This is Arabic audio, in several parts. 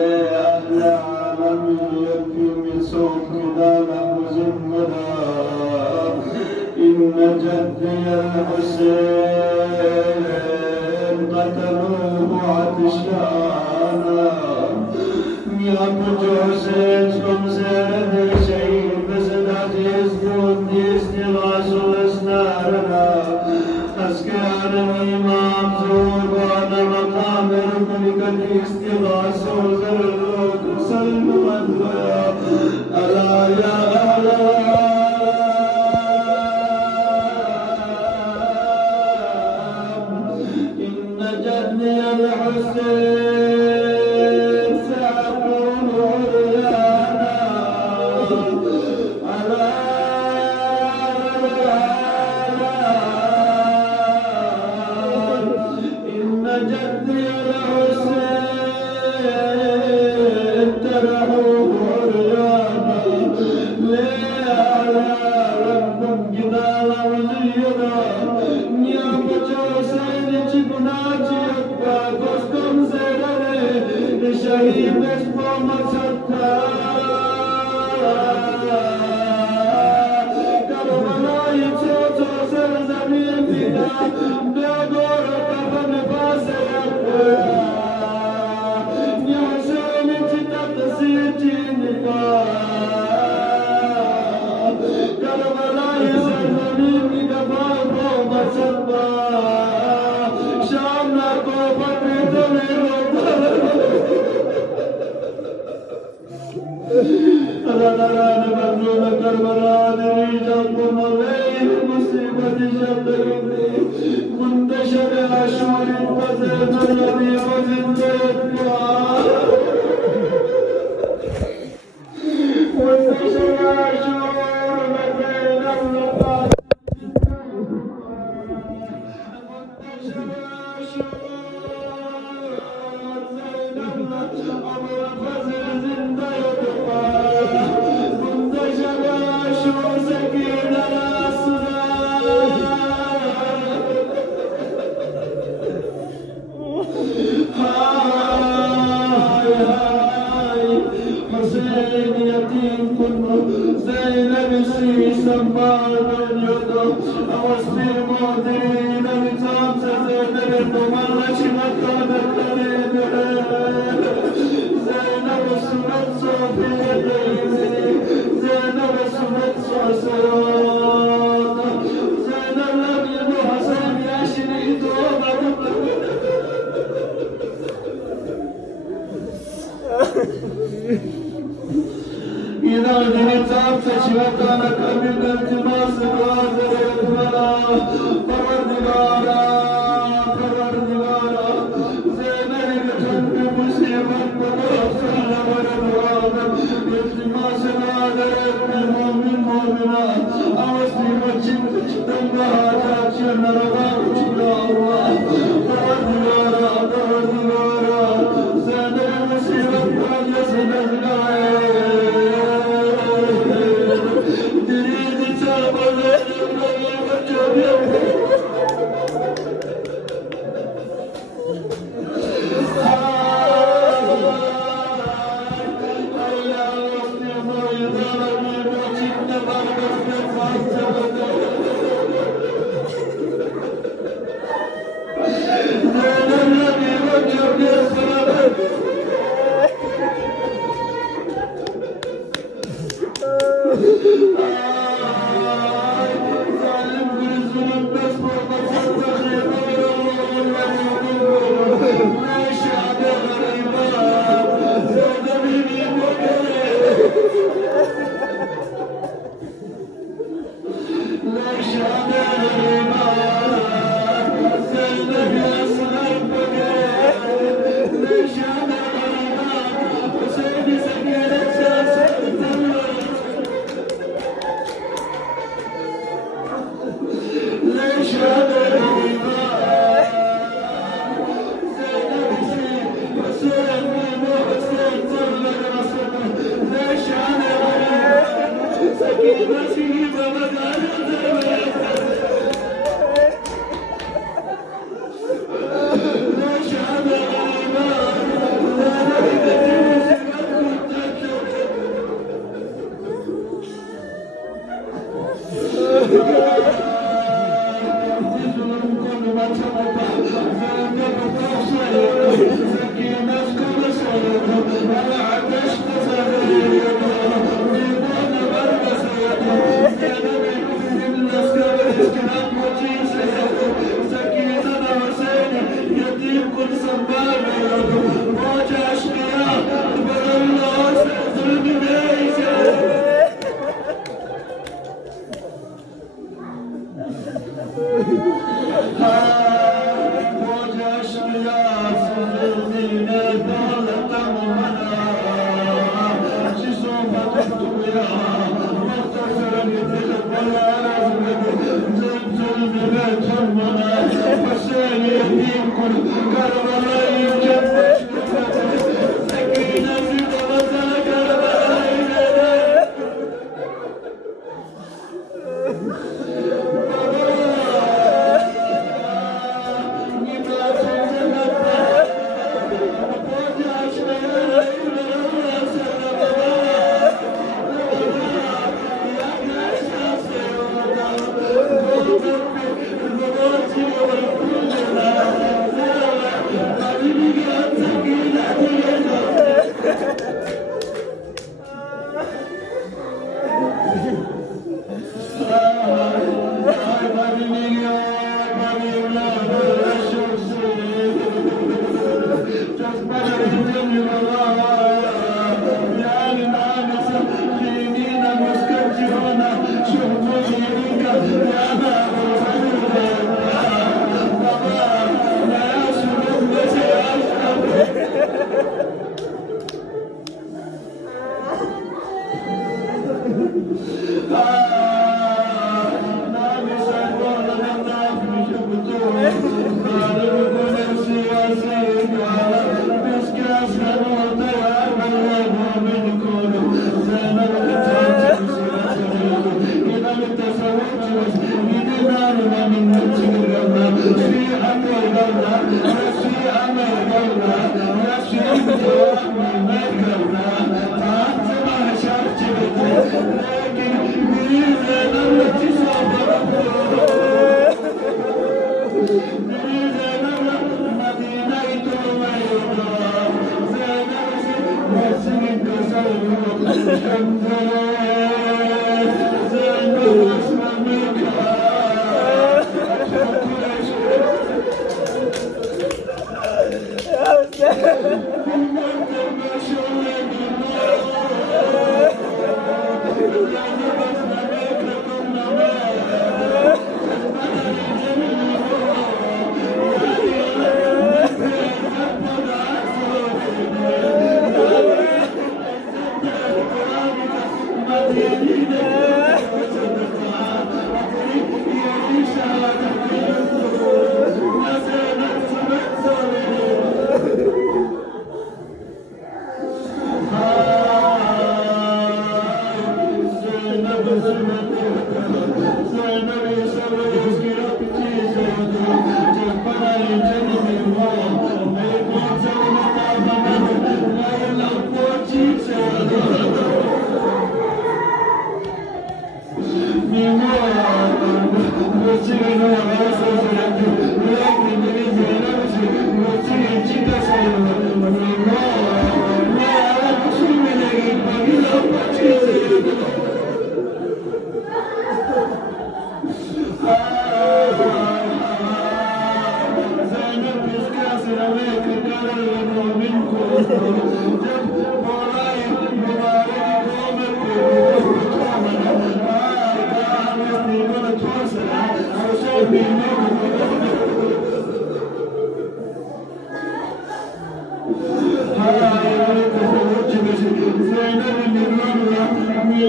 أهل عالم يبكي من صوتنا نحزننا إن جدي الحسين قتلوه عطشانا يا بجو حسين خمسة شيء بس لا تسكت استغاث أسنارنا أسكار الإمام زور وانا مقام ركنك الاستغاث وزرك سلم أدويا ألا يا أهلا إن جدي الحسين سأكون عريانا ألا إن جدي الحسين ترحوه عريانا ليه على ربكم جدال وزينا يا بجو سيد جبناتي أكبر قصدم زيرني لشهيد اسمه مسكتا كربلا يتوتو سرزمين بنا بغور كفن باسي أكبر يا حسين جدت سيتيني كربلا يسرزمين بنا بغور مسكتا شامنا كوفت بدوني لا نبذل كربلا نريجكم الليل مصيبة شدني منتشر أشهر فزيد الذي وزد منتشر أشهر بين اللقاء منتشر أشهر زين الأمر فزيد حسين يتيم كله زينب سمار يده أوصي مودين بتامس زينب مملش مكان القريب زينب سمت صوفي زينب سمت صوصات زينب لم يدو حسين يا شريط إذا جئت تشوقك من التماس غازر الفلا فردبارا زينب بجنب مسلما وتوصل ورضوانا التماس غازر المؤمن مؤمنا أوصي وجهك دمها تاكشن رضاك الله فردبارا زينب مسلما وجسد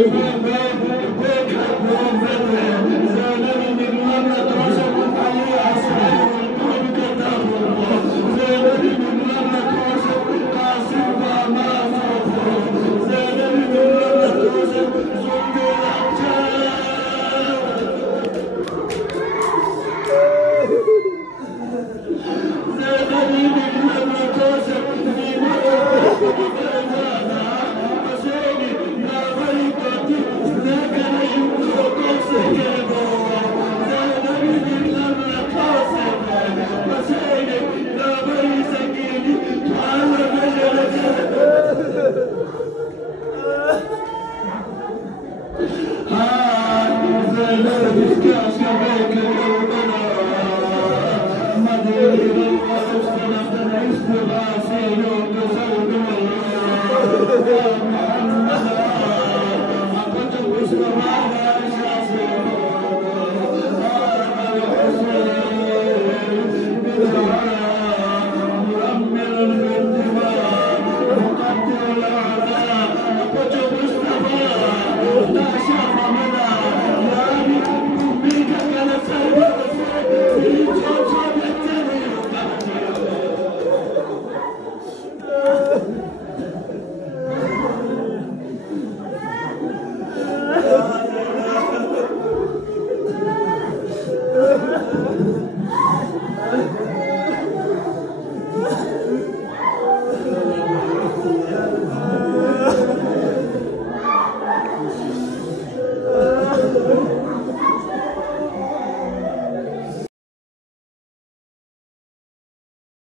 Zainab